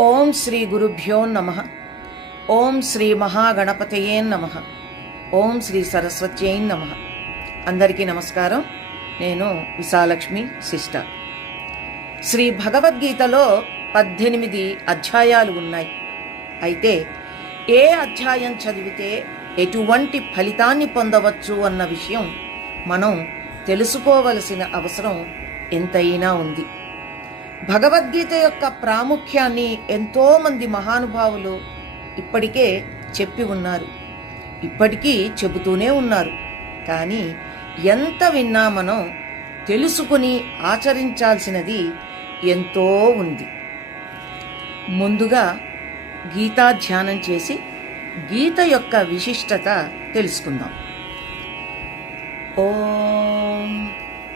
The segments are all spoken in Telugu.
ఓం శ్రీ గురుభ్యో నమ. ఓం శ్రీ మహాగణపతయే నమ. ఓం శ్రీ సరస్వత్యై నమ. అందరికీ నమస్కారం. నేను విశాలక్ష్మి సిస్టర్. శ్రీ భగవద్గీతలో పద్దెనిమిది అధ్యాయాలు ఉన్నాయి. అయితే ఏ అధ్యాయం చదివితే ఎటువంటి ఫలితాన్ని పొందవచ్చు అన్న విషయం మనం తెలుసుకోవలసిన అవసరం ఎంతైనా ఉంది. భగవద్గీత యొక్క ప్రాముఖ్యాన్ని ఎంతో మంది మహానుభావులు ఇప్పటికే చెప్పి ఉన్నారు. ఇప్పటికీ చెబుతూనే ఉన్నారు. కానీ ఎంత విన్నా మనం తెలుసుకుని ఆచరించాల్సినది ఎంతో ఉంది. ముందుగా గీతా ధ్యానం చేసి గీత యొక్క విశిష్టత తెలుసుకుందాం. ఓం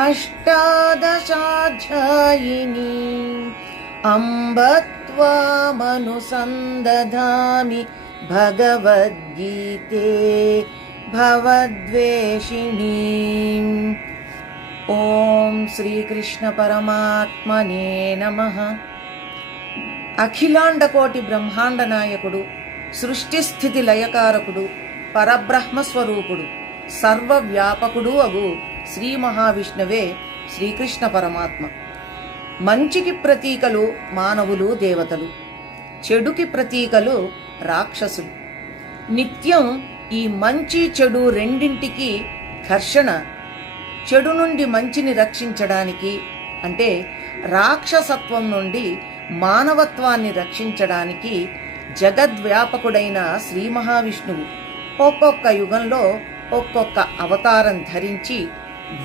अष्टादशाध्यायिनीम् अम्ब त्वामनुसन्दधामि भगवद्गीते भवद्वेषिणीम् ॐ శ్రీకృష్ణపరమాత్మనే నమ అఖిలాండకోటి బ్రహ్మాండ నాయకుడు సృష్టి స్థితి లయకారకుడు పరబ్రహ్మ స్వరూపుడు సర్వవ్యాపకుడు అగు శ్రీ మహావిష్ణువే శ్రీకృష్ణ పరమాత్మ. మంచికి ప్రతీకలు మానవులు దేవతలు. చెడుకి ప్రతీకలు రాక్షసులు. నిత్యం ఈ మంచి చెడు రెండింటికి ఘర్షణ. చెడు నుండి మంచిని రక్షించడానికి అంటే రాక్షసత్వం నుండి మానవత్వాన్ని రక్షించడానికి జగద్వ్యాపకుడైన శ్రీ మహావిష్ణువు ఒక్కొక్క యుగంలో ఒక్కొక్క అవతారం ధరించి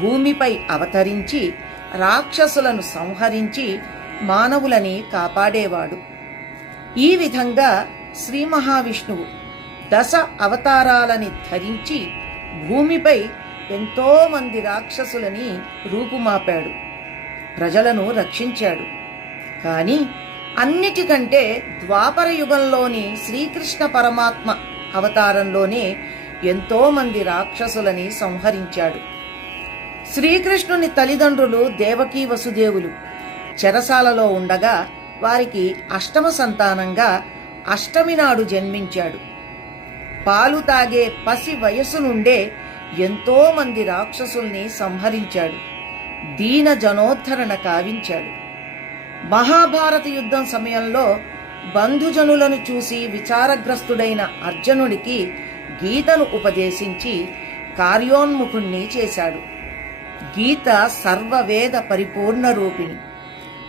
భూమిపై అవతరించి రాక్షసులను సంహరించి మానవులని కాపాడేవాడు. ఈ విధంగా శ్రీ మహావిష్ణువు దశ అవతారాలని ధరించి భూమిపై ఎంతో మంది రాక్షసులని రూపుమాపాడు ప్రజలను రక్షించాడు. కానీ అన్నిటికంటే ద్వాపర యుగంలోని శ్రీకృష్ణ పరమాత్మ అవతారంలోనే ఎంతోమంది రాక్షసులని సంహరించాడు. శ్రీకృష్ణుని తల్లిదండ్రులు దేవకీ వసుదేవులు. చెరసాలలో ఉండగా వారికి అష్టమ సంతానంగా అష్టమి నాడు జన్మించాడు. పాలు తాగే పసి వయసు నుండే ఎంతో మంది రాక్షసుల్ని సంహరించాడు. దీన జనోద్ధరణ కావించాడు. మహాభారత యుద్ధం సమయంలో బంధుజనులను చూసి విచారగ్రస్తుడైన అర్జునుడికి గీతను ఉపదేశించి కార్యోన్ముఖుణ్ణి చేశాడు. గీత సర్వవేద పరిపూర్ణ రూపిణి.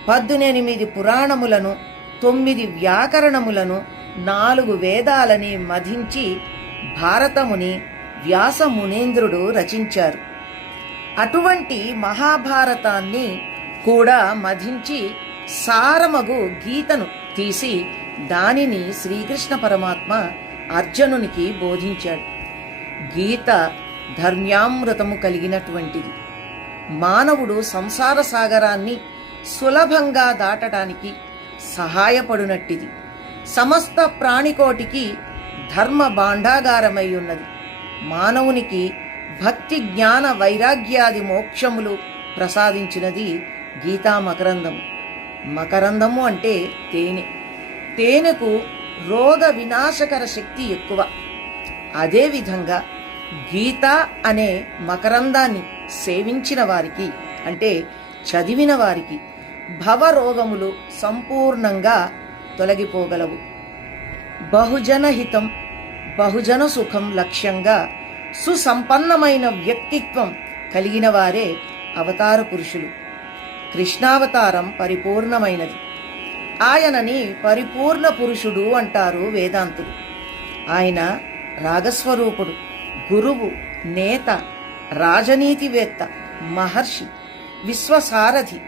పద్దెనిమిది పురాణములను తొమ్మిది వ్యాకరణములను నాలుగు వేదాలని మధించి భారతముని వ్యాస మునేంద్రుడు రచించారు. అటువంటి మహాభారతాన్ని కూడా మధించి సారమగు గీతను తీసి దానిని శ్రీకృష్ణ పరమాత్మ అర్జునునికి బోధించాడు. గీత ధర్మ్యామృతము కలిగినటువంటిది. మానవుడు సంసార సాగరాన్ని సులభంగా దాటడానికి సహాయపడునట్టిది. సమస్త ప్రాణికోటికి ధర్మ భాండాగారమై ఉన్నది మానవునికి భక్తి జ్ఞాన వైరాగ్యాది మోక్షములు ప్రసాదించినది గీతా మకరందము. మకరందము అంటే తేనె. తేనెకు రోగ వినాశకర శక్తి ఎక్కువ. అదేవిధంగా గీత అనే మకరందాన్ని సేవించిన వారికి అంటే చదివిన వారికి భవరోగములు సంపూర్ణంగా తొలగిపోగలవు. బహుజన హితం బహుజన సుఖం లక్ష్యంగా సుసంపన్నమైన వ్యక్తిత్వం కలిగిన వారే అవతార పురుషులు. కృష్ణావతారం పరిపూర్ణమైనది. ఆయనని పరిపూర్ణ పురుషుడు అంటారు వేదాంతులు. ఆయన రాగస్వరూపుడు. గురువు నేత రాజనీతివేత్త మహర్షి విశ్వసారథి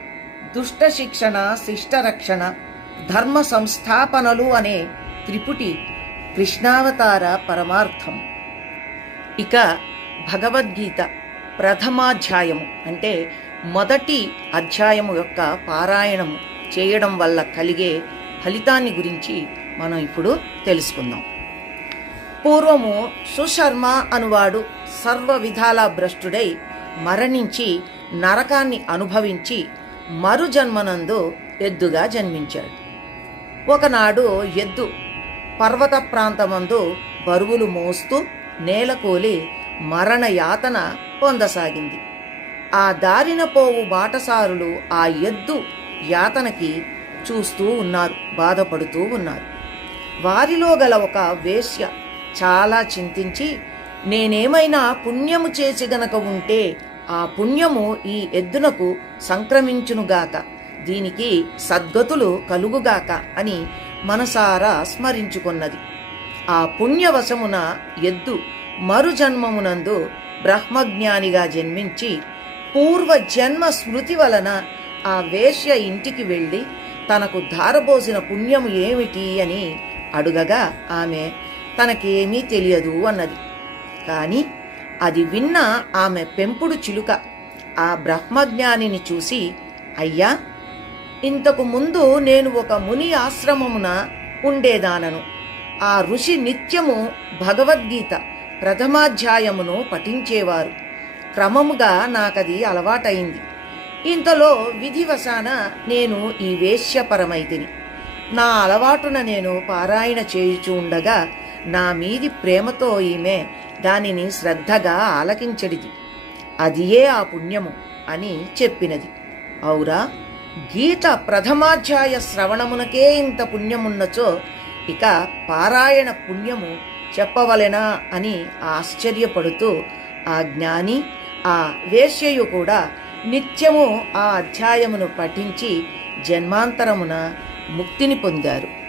దుష్ట శిక్షణ శిష్ట రక్షణ ధర్మ సంస్థాపనలు అనే త్రిపుటి కృష్ణావతార పరమార్థం. ఇక భగవద్గీత ప్రథమాధ్యాయము అంటే మొదటి అధ్యాయము యొక్క పారాయణము చేయడం వల్ల కలిగే ఫలితాన్ని గురించి మనం ఇప్పుడు తెలుసుకుందాం. పూర్వము సుశర్మ అనువాడు సర్వ విధాల భ్రష్టుడై మరణించి నరకాన్ని అనుభవించి మరు జన్మనందు ఎద్దుగా జన్మించాడు. ఒకనాడు ఎద్దు పర్వత ప్రాంతమందు బరువులు మోస్తూ నేలకూలి మరణ యాతన పొందసాగింది. ఆ దారిన పోవు బాటసారులు ఆ ఎద్దు యాతనకి చూస్తూ ఉన్నారు బాధపడుతూ ఉన్నారు. వారిలో గల ఒక వేశ్య చాలా చింతించి నేనేమైనా పుణ్యము చేసి గనక ఉంటే ఆ పుణ్యము ఈ ఎద్దునకు సంక్రమించునుగాక దీనికి సద్గతులు కలుగుగాక అని మనసారా స్మరించుకున్నది. ఆ పుణ్యవశమున ఎద్దు మరుజన్మమునందు బ్రహ్మజ్ఞానిగా జన్మించి పూర్వ జన్మ స్మృతి వలన ఆ వేశ్య ఇంటికి వెళ్ళి తనకు ధారబోసిన పుణ్యము ఏమిటి అని అడుగగా ఆమె తనకేమీ తెలియదు అన్నది. కానీ అది విన్న ఆమె పెంపుడు చిలుక ఆ బ్రహ్మజ్ఞానిని చూసి అయ్యా ఇంతకు ముందు నేను ఒక ముని ఆశ్రమమున ఉండేదానను. ఆ ఋషి నిత్యము భగవద్గీత ప్రథమాధ్యాయమును పఠించేవారు. క్రమముగా నాకది అలవాటైంది ఇంతలో విధివశాన నేను ఈ వేశ్యపరమైతిని. నా అలవాటున నేను పారాయణ చేయుచూ ఉండగా నా మీది ప్రేమతో ఈమె దానిని శ్రద్ధగా ఆలకించడిది అదియే ఆ పుణ్యము అని చెప్పినది. ఔరా గీత ప్రథమాధ్యాయ శ్రవణమునకే ఇంత పుణ్యమున్నచో ఇక పారాయణ పుణ్యము చెప్పవలెనా అని ఆశ్చర్యపడుతూ ఆ జ్ఞాని ఆ వేశ్యయు కూడా నిత్యము ఆ అధ్యాయమును పఠించి జన్మాంతరమున ముక్తిని పొందారు.